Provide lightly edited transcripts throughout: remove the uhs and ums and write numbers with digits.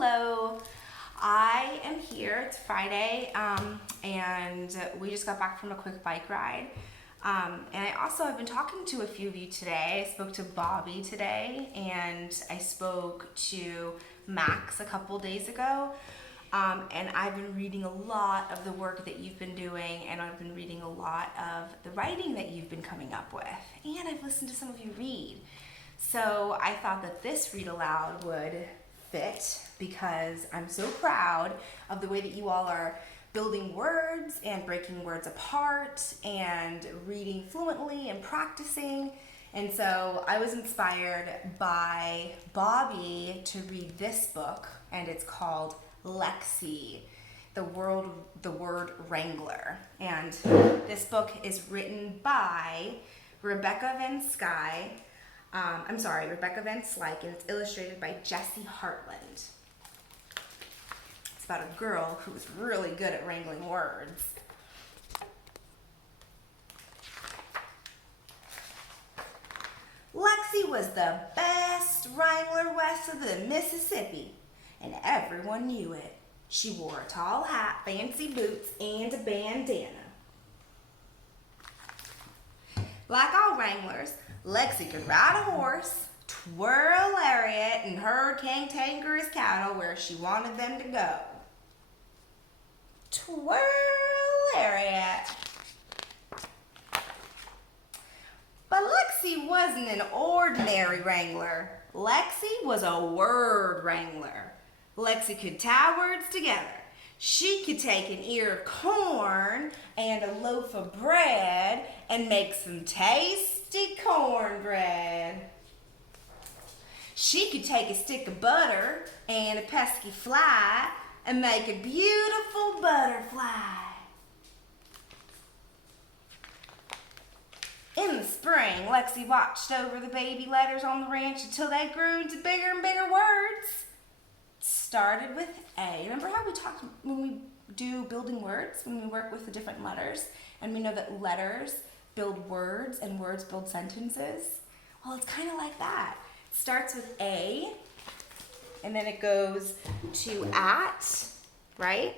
Hello. I am here. It's Friday, and we just got back from a quick bike ride. And I also have been talking to a few of you today. I spoke to Bobby today, and I spoke to Max a couple days ago. And I've been reading a lot of the work that you've been doing, and I've been reading a lot of the writing that you've been coming up with. And I've listened to some of you read. So I thought that this read aloud would fit because I'm so proud of the way that you all are building words and breaking words apart and reading fluently and practicing. And so I was inspired by Bobby to read this book, and it's called Lexie, the word Wrangler. And this book is written by Rebecca Can Slyke, and it's illustrated by Jessie Heartland. It's about a girl who was really good at wrangling words. Lexie was the best wrangler west of the Mississippi, and everyone knew it. She wore a tall hat, fancy boots, and a bandana. Like all wranglers, Lexie could ride a horse, twirl a lariat, and herd cantankerous cattle where she wanted them to go. Twirl a lariat. But Lexie wasn't an ordinary wrangler. Lexie was a word wrangler. Lexie could tie words together. She could take an ear of corn and a loaf of bread and make some tasty cornbread. She could take a stick of butter and a pesky fly and make a beautiful butterfly. In the spring, Lexie watched over the baby letters on the ranch until they grew into bigger and bigger words. Started with A. Remember how we talked when we do building words, when we work with the different letters, and we know that letters build words and words build sentences? Well, it's kind of like that. It starts with A, and then it goes to at, right?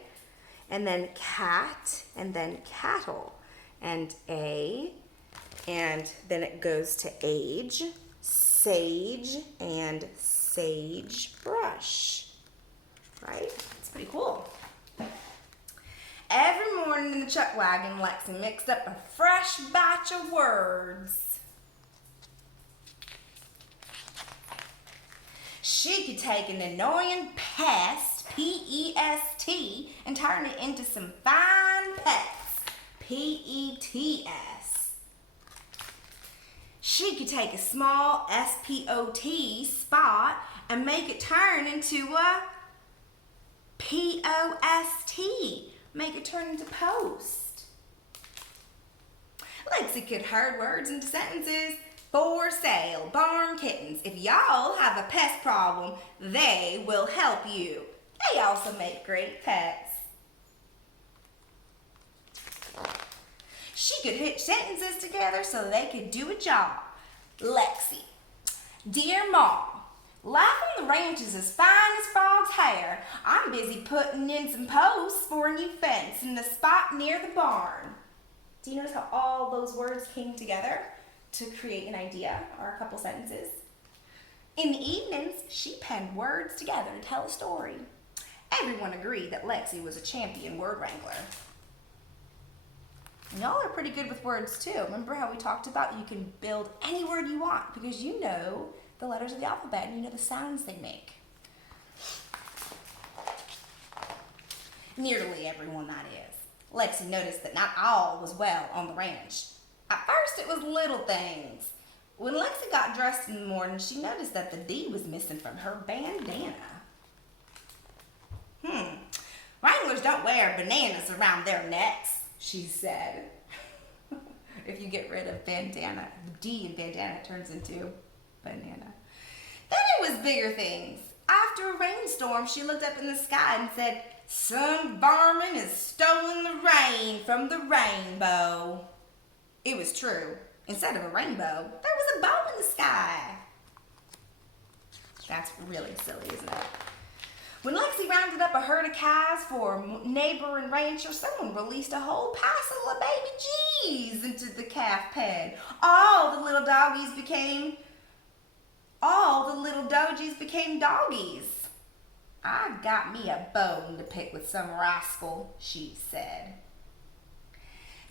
And then cat, and then cattle, and A, and then it goes to age, sage, and sagebrush. Right? It's pretty cool. Every morning in the chuck wagon, Lexie mixed up a fresh batch of words. She could take an annoying pest, P-E-S-T, and turn it into some fine pets, P-E-T-S. She could take a small S-P-O-T spot and make it turn into a P-O-S-T. Make it turn into post. Lexie could herd words into sentences. For sale, barn kittens. If y'all have a pest problem, they will help you. They also make great pets. She could hitch sentences together so they could do a job. Lexie, dear Mom, life on the ranch is as fine as frog's hair. I'm busy putting in some posts for a new fence in the spot near the barn. Do you notice how all those words came together to create an idea or a couple sentences? In the evenings, she penned words together to tell a story. Everyone agreed that Lexie was a champion word wrangler. And y'all are pretty good with words too. Remember how we talked about you can build any word you want because you know the letters of the alphabet and you know the sounds they make. Nearly everyone, that is. Lexie noticed that not all was well on the ranch. At first it was little things. When Lexie got dressed in the morning, she noticed that the D was missing from her bandana. Wranglers don't wear bananas around their necks, she said. If you get rid of bandana, the D in bandana turns into banana. Then it was bigger things. After a rainstorm, she looked up in the sky and said, "Some varmint has stolen the rain from the rainbow." It was true. Instead of a rainbow, there was a bow in the sky. That's really silly, isn't it? When Lexie rounded up a herd of calves for a neighboring rancher, someone released a whole passel of baby G's into the calf pen. All the little doggies became doggies. I got me a bone to pick with some rascal, she said.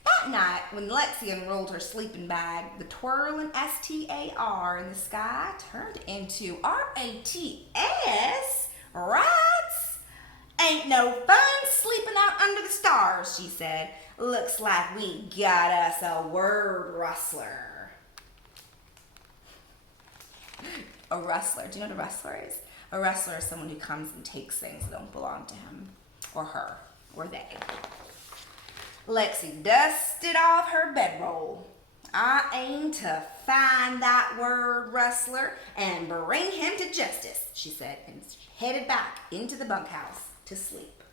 That night, when Lexie unrolled her sleeping bag, the twirling STAR in the sky turned into RATS, rats. Ain't no fun sleeping out under the stars, she said. Looks like we got us a word rustler. A rustler. Do you know what a rustler is? A rustler is someone who comes and takes things that don't belong to him or her or they. Lexie dusted off her bedroll. I aim to find that word rustler and bring him to justice, she said, and headed back into the bunkhouse to sleep.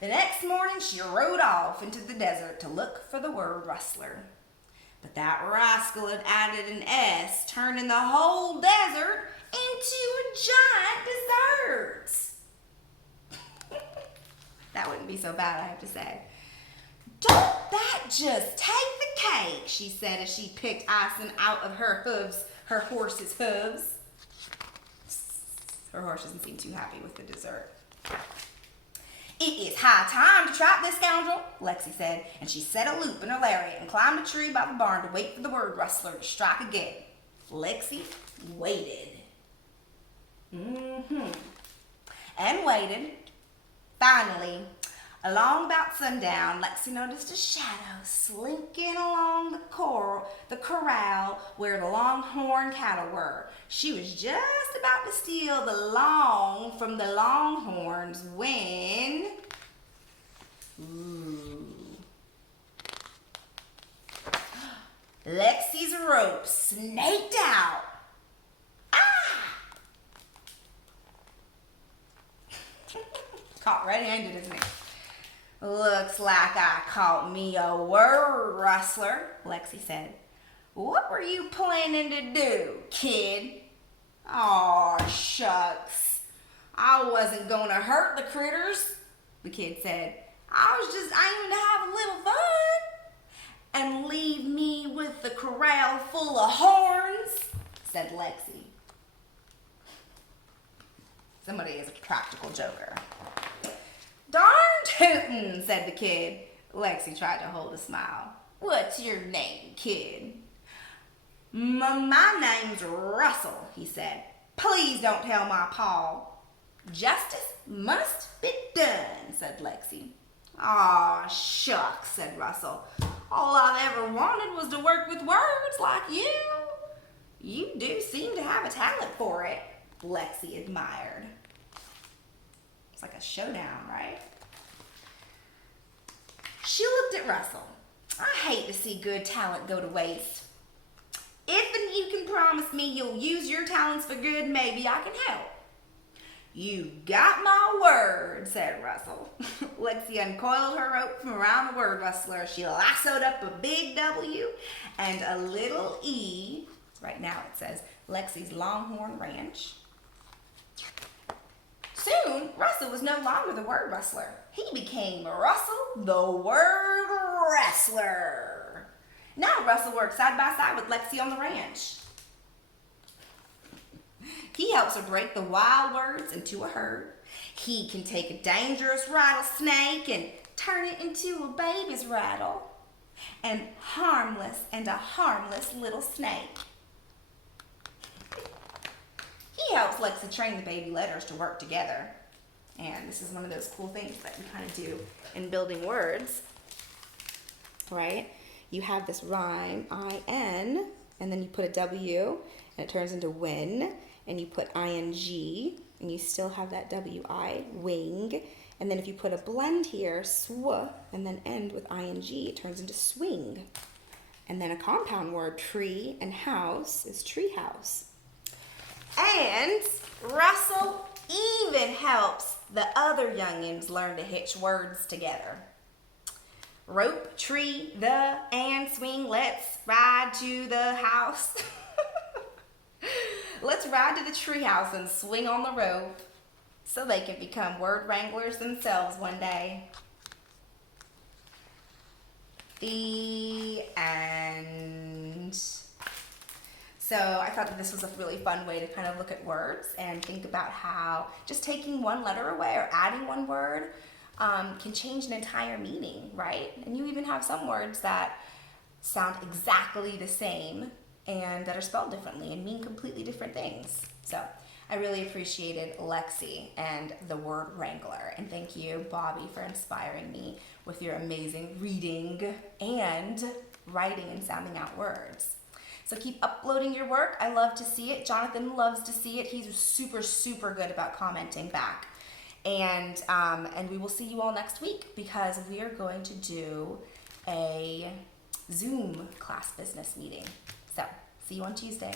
The next morning, she rode off into the desert to look for the word rustler. But that rascal had added an S, turning the whole desert into a giant dessert. That wouldn't be so bad, I have to say. Don't that just take the cake, she said as she picked icing out of her horse's hooves. Her horse doesn't seem too happy with the dessert. It is high time to trap this scoundrel, Lexie said, and she set a loop in her lariat and climbed a tree by the barn to wait for the word rustler to strike again. Lexie waited. And waited. Finally, along about sundown, Lexie noticed a shadow slinking along the corral where the longhorn cattle were. She was just about to steal the long from the longhorns when... Lexie's rope snaked out. Caught red-handed, isn't it? Looks like I caught me a word rustler, Lexie said. What were you planning to do, kid? Aw, shucks. I wasn't gonna hurt the critters, the kid said. I was just aiming to have a little fun. And leave me with the corral full of horns, said Lexie. Somebody is a practical joker. Darn tootin', said the kid. Lexie tried to hold a smile. What's your name, kid? My name's Russell, he said. Please don't tell my pa. Justice must be done, said Lexie. Aw, shucks, said Russell. All I've ever wanted was to work with words like you. You do seem to have a talent for it, Lexie admired. It's like a showdown, right? She looked at Russell. I hate to see good talent go to waste. If you can promise me you'll use your talents for good, maybe I can help. You got my word, said Russell. Lexie uncoiled her rope from around the word rustler. She lassoed up a big W and a little E. Right now it says Lexie's Longhorn Ranch. Soon, Russell was no longer the word rustler. He became Russell the word wrestler. Now Russell works side by side with Lexie on the ranch. He helps her break the wild words into a herd. He can take a dangerous rattlesnake and turn it into a baby's rattle. And a harmless little snake. He helps Lexie train the baby letters to work together. And this is one of those cool things that you kind of do in building words, right? You have this rhyme, I-N, and then you put a W, and it turns into win, and you put I-N-G, and you still have that W-I, wing, and then if you put a blend here, sw, and then end with I-N-G, it turns into swing. And then a compound word, tree and house, is tree house. And Russell even helps the other youngins learn to hitch words together. Rope, tree, the, and swing, let's ride to the house. Let's ride to the treehouse and swing on the rope so they can become word wranglers themselves one day. The end. So I thought that this was a really fun way to kind of look at words and think about how just taking one letter away or adding one word can change an entire meaning, right? And you even have some words that sound exactly the same and that are spelled differently and mean completely different things. So I really appreciated Lexie and the word Wrangler. And thank you, Bobby, for inspiring me with your amazing reading and writing and sounding out words. So keep uploading your work. I love to see it. Jonathan loves to see it. He's super, super good about commenting back. And we will see you all next week because we are going to do a Zoom class business meeting. So see you on Tuesday.